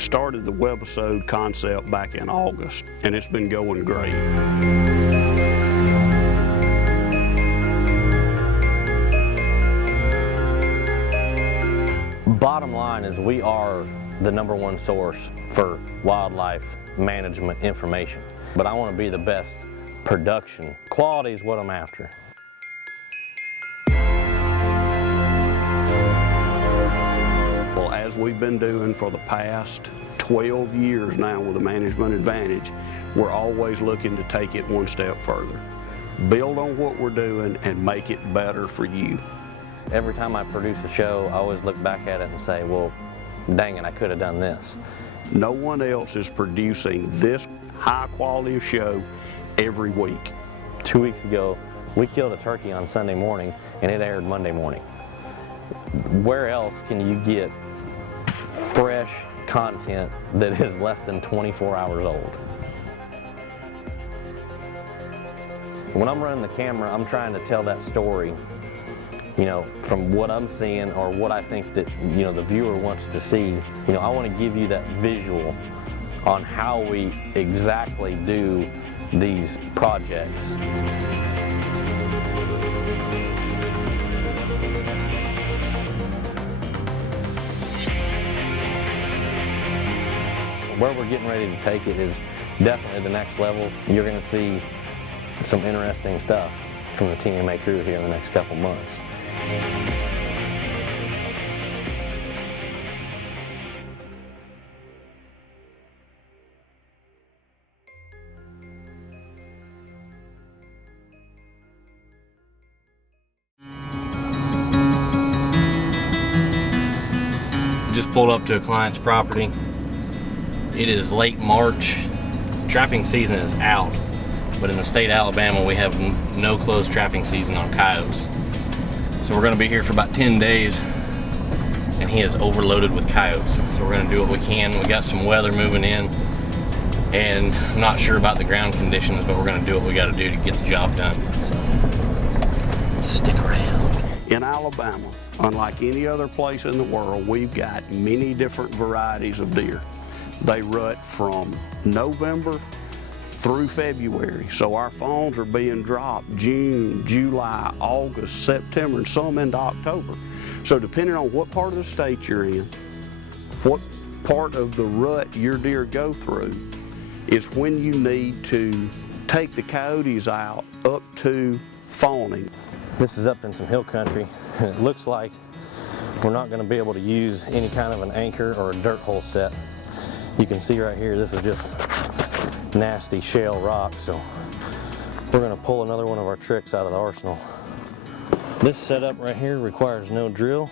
started the webisode concept back in August, and it's been going great. Bottom line is we are the #1 source for wildlife management information, but I want to be the best production. Quality is what I'm after. Well, as we've been doing for the past 12 years now with the Management Advantage, we're always looking to take it one step further. Build on what we're doing and make it better for you. Every time I produce a show, I always look back at it and say, well, dang it, I could have done this. No one else is producing this high quality of show every week. 2 weeks ago, we killed a turkey on Sunday morning and it aired Monday morning. Where else can you get fresh content that is less than 24 hours old? When I'm running the camera, I'm trying to tell that story, you know, from what I'm seeing or what I think that, you know, the viewer wants to see. You know, I want to give you that visual on how we exactly do these projects. Where we're getting ready to take it is definitely the next level. You're going to see some interesting stuff from the TMA crew here in the next couple months. Just pulled up to a client's property. It is late March. Trapping season is out, but in the state of Alabama we have no closed trapping season on coyotes. So we're going to be here for about 10 days and he is overloaded with coyotes. So we're going to do what we can. We got some weather moving in and I'm not sure about the ground conditions, but we're going to do what we got to do to get the job done. So stick around. In Alabama, unlike any other place in the world, we've got many different varieties of deer. They rut from November through February. So our fawns are being dropped June, July, August, September, and some into October. So depending on what part of the state you're in, what part of the rut your deer go through, is when you need to take the coyotes out up to fawning. This is up in some hill country, and it looks like we're not going to be able to use any kind of an anchor or a dirt hole set. You can see right here, this is just nasty shale rock, so we're going to pull another one of our tricks out of the arsenal. This setup right here requires no drill.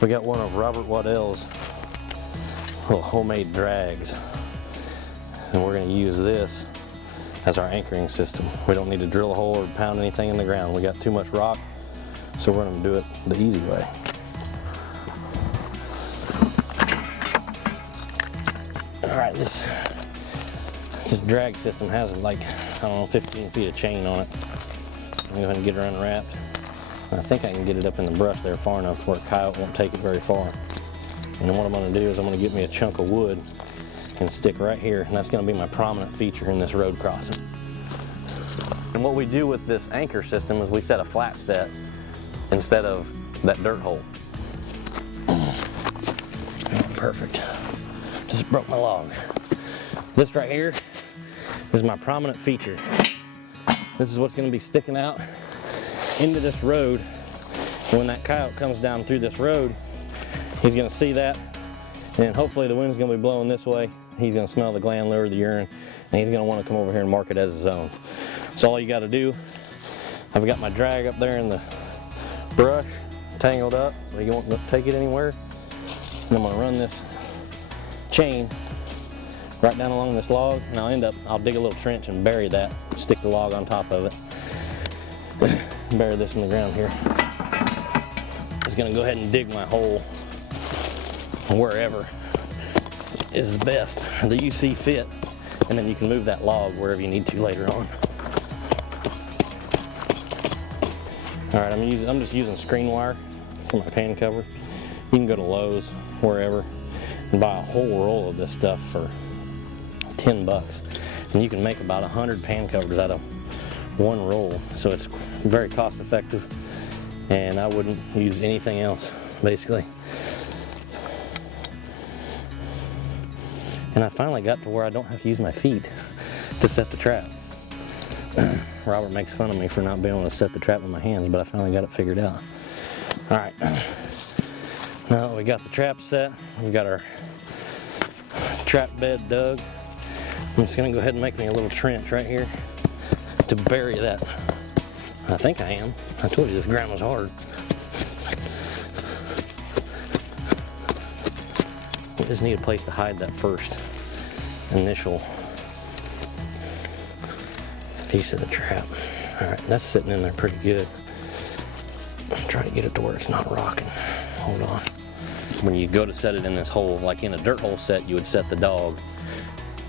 We got one of Robert Waddell's little homemade drags, and we're going to use this as our anchoring system. We don't need to drill a hole or pound anything in the ground. We got too much rock, so we're going to do it the easy way. All right, this drag system has like, I don't know, 15 feet of chain on it. I'm going to go ahead and get her unwrapped. And I think I can get it up in the brush there far enough to where a coyote won't take it very far. And then what I'm going to do is I'm going to get me a chunk of wood and stick right here, and that's going to be my prominent feature in this road crossing. And what we do with this anchor system is we set a flat set instead of that dirt hole. Perfect. Just broke my log. This right here is my prominent feature. This is what's going to be sticking out into this road. When that coyote comes down through this road, he's going to see that, and hopefully the wind's going to be blowing this way. He's going to smell the gland lure, the urine, and he's going to want to come over here and mark it as his own. So all you got to do, I've got my drag up there in the brush, tangled up, so you won't take it anywhere. And I'm going to run this chain right down along this log, and I'll dig a little trench and bury that, stick the log on top of it, bury this in the ground here. Just going to go ahead and dig my hole wherever is the best that you see fit, and then you can move that log wherever you need to later on. All right, I'm just using screen wire for my pan cover. You can go to Lowe's, wherever, and buy a whole roll of this stuff for 10 bucks. And you can make about 100 pan covers out of one roll. So it's very cost effective, and I wouldn't use anything else, basically. And I finally got to where I don't have to use my feet to set the trap. Robert makes fun of me for not being able to set the trap with my hands, but I finally got it figured out. All right, now that we got the trap set, we've got our trap bed dug. I'm just gonna go ahead and make me a little trench right here to bury that. I think I am. I told you this ground was hard. We just need a place to hide that first initial piece of the trap. All right, that's sitting in there pretty good. Try to get it to where it's not rocking. Hold on. When you go to set it in this hole, like in a dirt hole set, you would set the dog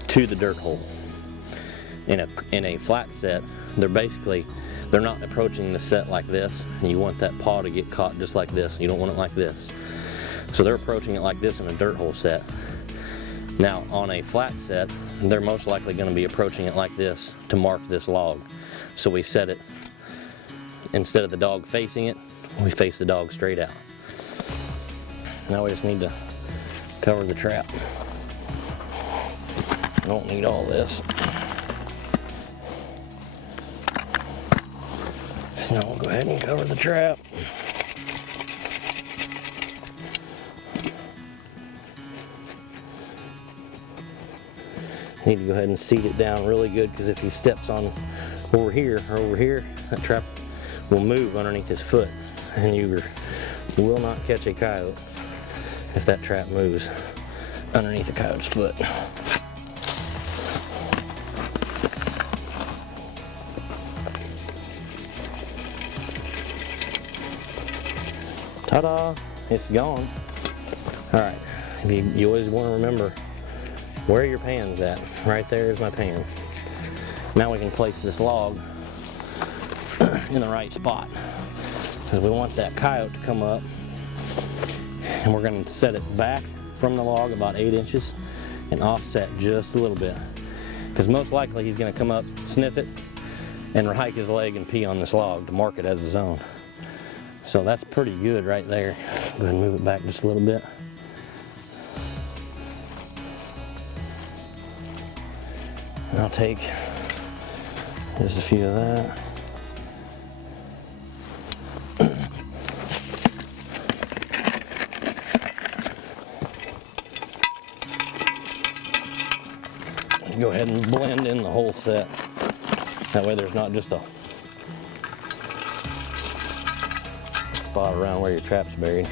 to the dirt hole. In a flat set, they're not approaching the set like this, and you want that paw to get caught just like this. You don't want it like this. So they're approaching it like this in a dirt hole set. Now on a flat set, they're most likely going to be approaching it like this to mark this log. So we set it, instead of the dog facing it, we face the dog straight out. Now we just need to cover the trap. Don't need all this. So now we'll go ahead and cover the trap. Need to go ahead and seat it down really good, because if he steps on over here or over here, that trap will move underneath his foot, and you will not catch a coyote if that trap moves underneath a coyote's foot. Ta-da! It's gone. All right, you always want to remember where your pan's at. Right there is my pan. Now we can place this log in the right spot, because we want that coyote to come up, and we're going to set it back from the log about 8 inches and offset just a little bit, because most likely he's going to come up, sniff it, and hike his leg and pee on this log to mark it as his own. So that's pretty good right there. Go ahead and move it back just a little bit. And I'll take just a few of that. Go ahead and blend in the whole set. That way there's not just a spot around where your trap's buried.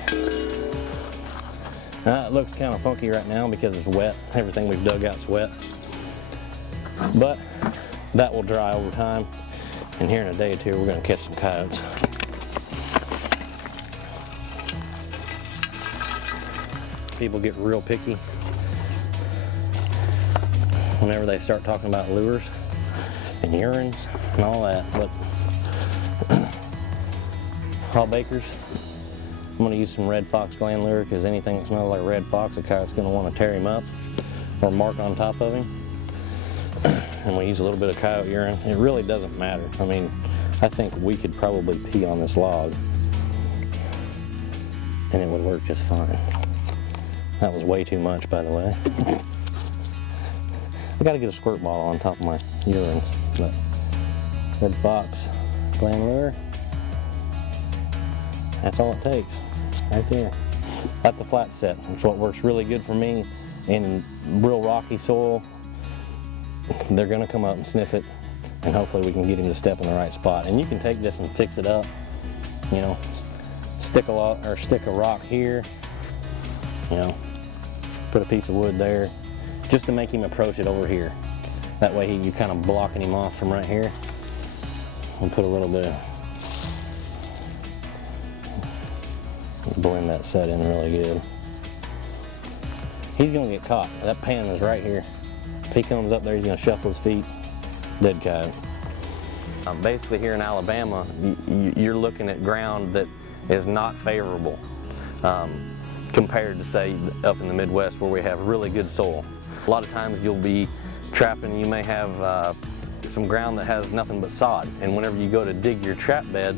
It looks kind of funky right now because it's wet. Everything we've dug out's wet. But that will dry over time, and here in a day or two we're going to catch some coyotes. People get real picky whenever they start talking about lures and urines and all that, but all bakers, I'm going to use some red fox gland lure, because anything that smells like red fox, a coyote's going to want to tear him up or mark on top of him. And we use a little bit of coyote urine. It really doesn't matter. I mean, I think we could probably pee on this log and it would work just fine. That was way too much, by the way. I gotta get a squirt bottle on top of my urine, but red fox gland lure, that's all it takes, right there. That's a flat set. It's what works really good for me in real rocky soil. They're gonna come up and sniff it, and hopefully we can get him to step in the right spot. And you can take this and fix it up, you know, stick a rock here, you know, put a piece of wood there, just to make him approach it over here. That way you're kind of blocking him off from right here. We'll put a little bit of, blend that set in really good. He's gonna get caught. That pan is right here. If he comes up there, he's gonna shuffle his feet. Dead coyote. Basically here in Alabama, you're looking at ground that is not favorable. compared to say up in the Midwest where we have really good soil. A lot of times you'll be trapping, you may have some ground that has nothing but sod, and whenever you go to dig your trap bed,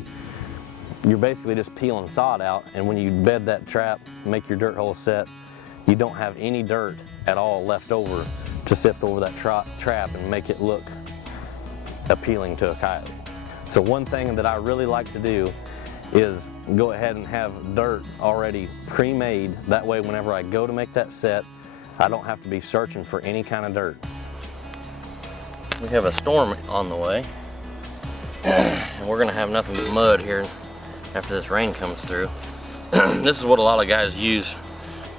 you're basically just peeling sod out, and when you bed that trap, make your dirt hole set, you don't have any dirt at all left over to sift over that trap and make it look appealing to a coyote. So one thing that I really like to do is go ahead and have dirt already pre-made. That way whenever I go to make that set, I don't have to be searching for any kind of dirt. We have a storm on the way, and we're gonna have nothing but mud here after this rain comes through. This is what a lot of guys use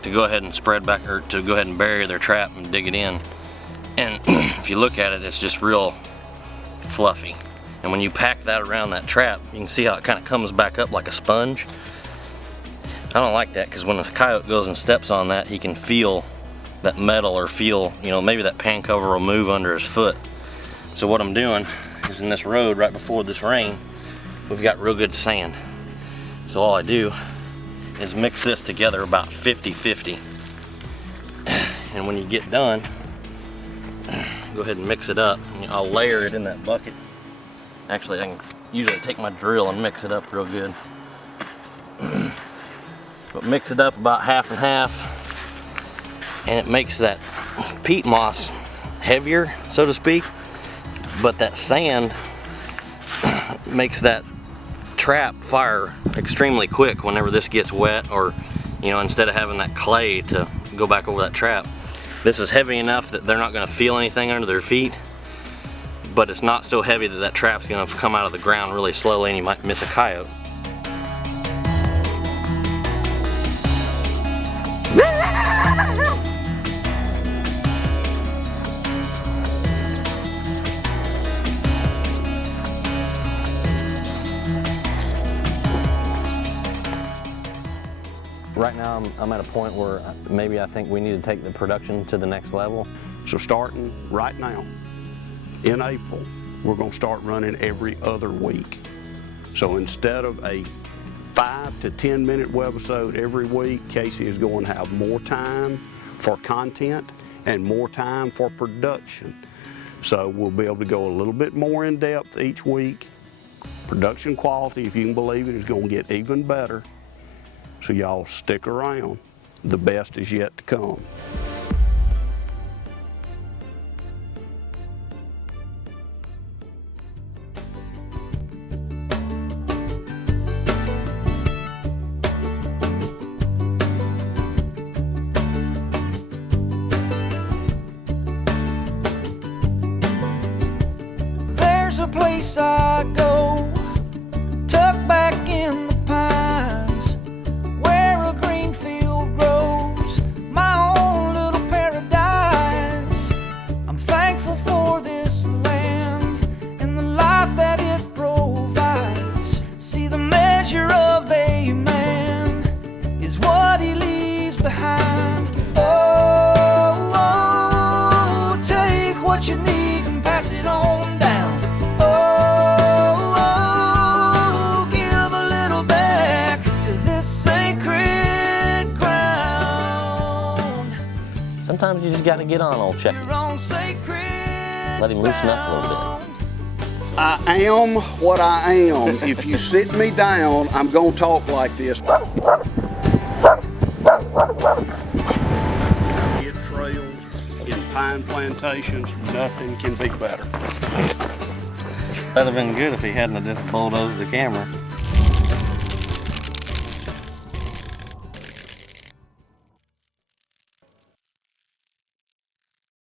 to go ahead and spread back, or to go ahead and bury their trap and dig it in. And if you look at it, it's just real fluffy. And when you pack that around that trap, you can see how it kind of comes back up like a sponge. I don't like that, because when a coyote goes and steps on that, he can feel that metal, or feel, you know, maybe that pan cover will move under his foot. So what I'm doing is, in this road right before this rain, we've got real good sand. So all I do is mix this together about 50-50. And when you get done, go ahead and mix it up. I'll layer it in that bucket. Actually, I can usually take my drill and mix it up real good. But mix it up about half and half, and it makes that peat moss heavier, so to speak. But that sand makes that trap fire extremely quick whenever this gets wet, or, you know, instead of having that clay to go back over that trap. This is heavy enough that they're not going to feel anything under their feet, but it's not so heavy that that trap's going to come out of the ground really slowly and you might miss a coyote. Right now I'm at a point where maybe I think we need to take the production to the next level. So starting right now, in April, we're going to start running every other week. So instead of a 5 to 10 minute webisode every week, Casey is going to have more time for content and more time for production. So we'll be able to go a little bit more in depth each week. Production quality, if you can believe it, is going to get even better. So y'all stick around. The best is yet to come. There's a place I go, tucked back in the pines, where a green field grows, my own little paradise. I'm thankful for this land and the life that it provides. See, the measure of a man is what he leaves behind. Oh, oh, take what you need and pass it on down. Sometimes you just got to get on old Chucky. Let him loosen up a little bit. I am what I am. If you sit me down, I'm going to talk like this. In trails, in pine plantations, nothing can be better. That'd have been good if he hadn't just bulldozed the camera.